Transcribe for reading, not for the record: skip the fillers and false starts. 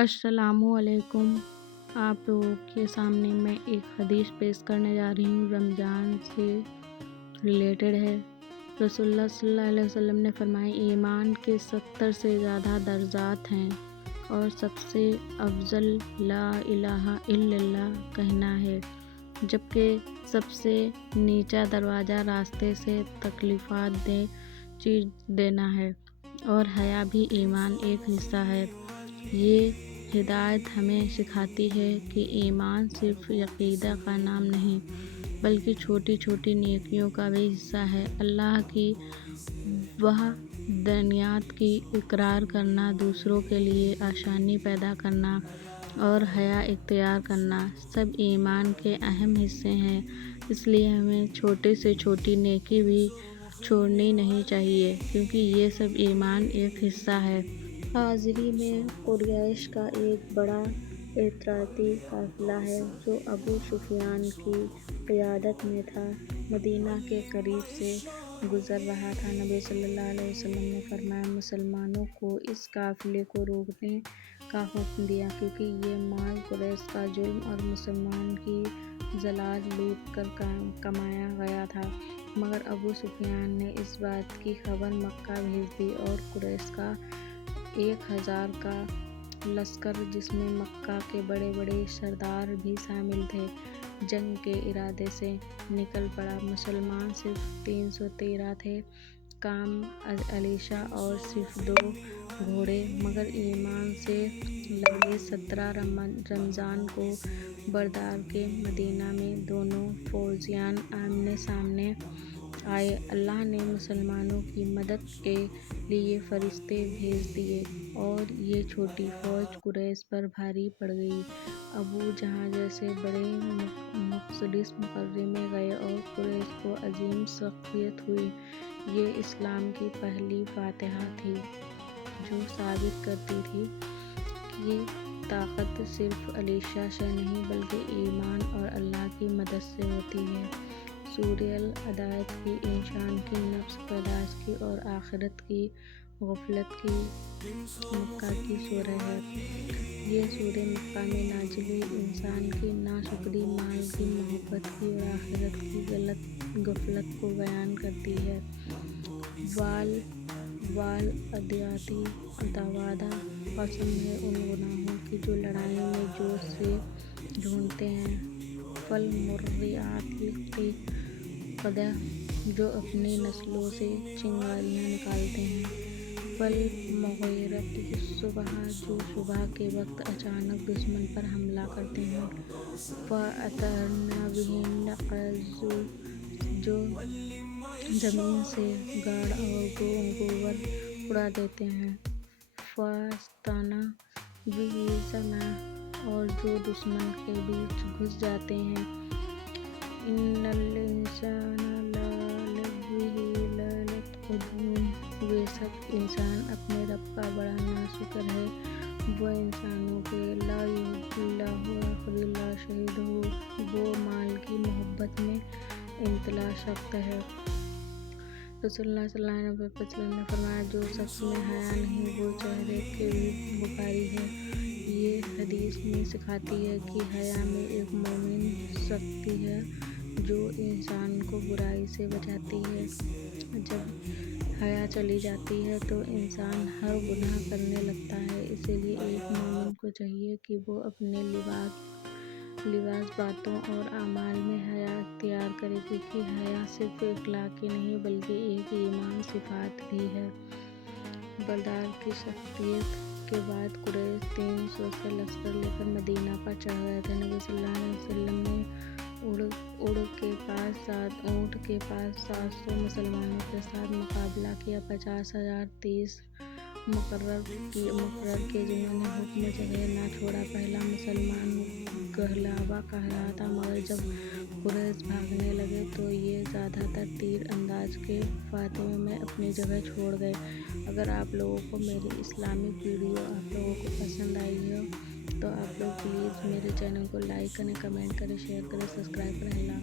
السلام علیکم۔ آپ لوگوں کے سامنے میں ایک حدیث پیش کرنے جا رہی ہوں، رمضان سے ریلیٹڈ ہے۔ رسول اللہ صلی اللہ علیہ وسلم نے فرمایا، ایمان کے 70 سے زیادہ درجات ہیں اور سب سے افضل لا الہ الا اللہ کہنا ہے، جبکہ سب سے نیچا دروازہ راستے سے تکلیفات دہ چیز دینا ہے، اور حیا بھی ایمان ایک حصہ ہے۔ یہ ہدایت ہمیں سکھاتی ہے کہ ایمان صرف عقیدہ کا نام نہیں بلکہ چھوٹی چھوٹی نیکیوں کا بھی حصہ ہے۔ اللہ کی وحدانیت کی اقرار کرنا، دوسروں کے لیے آسانی پیدا کرنا اور حیا اختیار کرنا سب ایمان کے اہم حصے ہیں۔ اس لیے ہمیں چھوٹی سے چھوٹی نیکی بھی چھوڑنی نہیں چاہیے، کیونکہ یہ سب ایمان ایک حصہ ہے۔ حاضری میں قریش کا ایک بڑا اطاعتی قافلہ ہے جو ابو سفیان کی قیادت میں تھا، مدینہ کے قریب سے گزر رہا تھا۔ نبی صلی اللہ علیہ وسلم نے فرمایا، مسلمانوں کو اس قافلے کو روکنے کا حکم دیا، کیونکہ یہ مال قریش کا ظلم اور مسلمانوں کی ذلت لوٹ کر کمایا گیا تھا۔ مگر ابو سفیان نے اس بات کی خبر مکہ بھیج دی اور قریش کا 1000 کا لشکر، جس میں مکہ کے بڑے بڑے سردار بھی شامل تھے، جنگ کے ارادے سے نکل پڑا۔ مسلمان صرف 313 تھے، کام علیشہ اور صرف 2 گھوڑے، مگر ایمان سے لگے 17 رمضان کو بدر کے میدان میں دونوں فوجیاں آمنے سامنے آئیں۔ اللہ نے مسلمانوں کی مدد کے لیے فرشتے بھیج دیے اور یہ چھوٹی فوج قریش پر بھاری پڑ گئی۔ ابو جہل جیسے بڑے مقدس مقام میں گئے اور قریش کو عظیم شکست ہوئی۔ یہ اسلام کی پہلی فتح تھی جو ثابت کرتی تھی کہ طاقت صرف علیشہ سے نہیں بلکہ ایمان اور اللہ کی مدد سے ہوتی ہے۔ سورہ العدد کی انسان کی نفس پیدائش کی اور آخرت کی غفلت کی مکہ کی سورہ ہے۔ یہ سورہ مکہ میں نازل ہوئی انسان کی ناشکری، مال کی محبت کی اور آخرت کی غفلت کو بیان کرتی ہے۔ والعدویٰ قسم ہے ان گروہوں کی جو لڑائی میں جوش سے ڈھونڈتے ہیں، فالمریات قدح جو اپنی نسلوں سے چنگاریاں نکالتے ہیں، فالمغیرات صبح جو صبح کے وقت اچانک دشمن پر حملہ کرتے ہیں، فأثرن بہ نقعا جو زمین سے گڑھ اور گوبر اڑا دیتے ہیں، فواسطن بہ جمعا اور جو دشمن کے بیچ گھس جاتے ہیں، ان الانسان لربہ لکنود بے شک انسان اپنے رب کا بڑا ناشکر ہے۔ وہ انسانوں کے لا یحب اللہ آخر الا شہیدہ، وہ مال کی محبت میں انتہائی سخت ہے۔ رسول اللہ صلی اللہ علیہ وسلم نے فرمایا، جو شخص میں حیا نہیں وہ چہرے کی بھی بھکاری ہے۔ یہ حدیث ہمیں سکھاتی ہے کہ حیا میں ایک مومن شکتی ہے جو انسان کو برائی سے بچاتی ہے۔ جب حیا چلی جاتی ہے تو انسان ہر گناہ کرنے لگتا ہے۔ اسی لیے ایک مومن کو چاہیے کہ وہ اپنے لباس، باتوں اور اعمال میں حیا اختیار کرے، کیونکہ حیا صرف اخلاقی نہیں بلکہ ایک ایمانی صفت بھی ہے۔ بدر کی شکست کے بعد قریش 300 سے لشکر لے کر مدینہ پر چڑھ گئے تھے۔ نبی صلی اللہ علیہ وسلم نے اونٹ کے پاس 700 مسلمانوں کے ساتھ مقابلہ کیا۔ 50,000 تیز مقرر کیے جنہوں نے حکم جگہ نہ چھوڑا۔ پہلا مسلمان غالب کہہ رہا تھا، مگر جب قریش بھاگنے لگے تو یہ زیادہ تر تیر انداز کے فاتحوں میں اپنی جگہ چھوڑ گئے۔ اگر آپ لوگوں کو میری اسلامک ویڈیو آپ لوگوں کو پسند آئی ہو تو آپ لوگ پلیز میرے چینل کو لائک کریں، کمنٹ کریں، شیئر کریں، سبسکرائب کریں۔ اللہ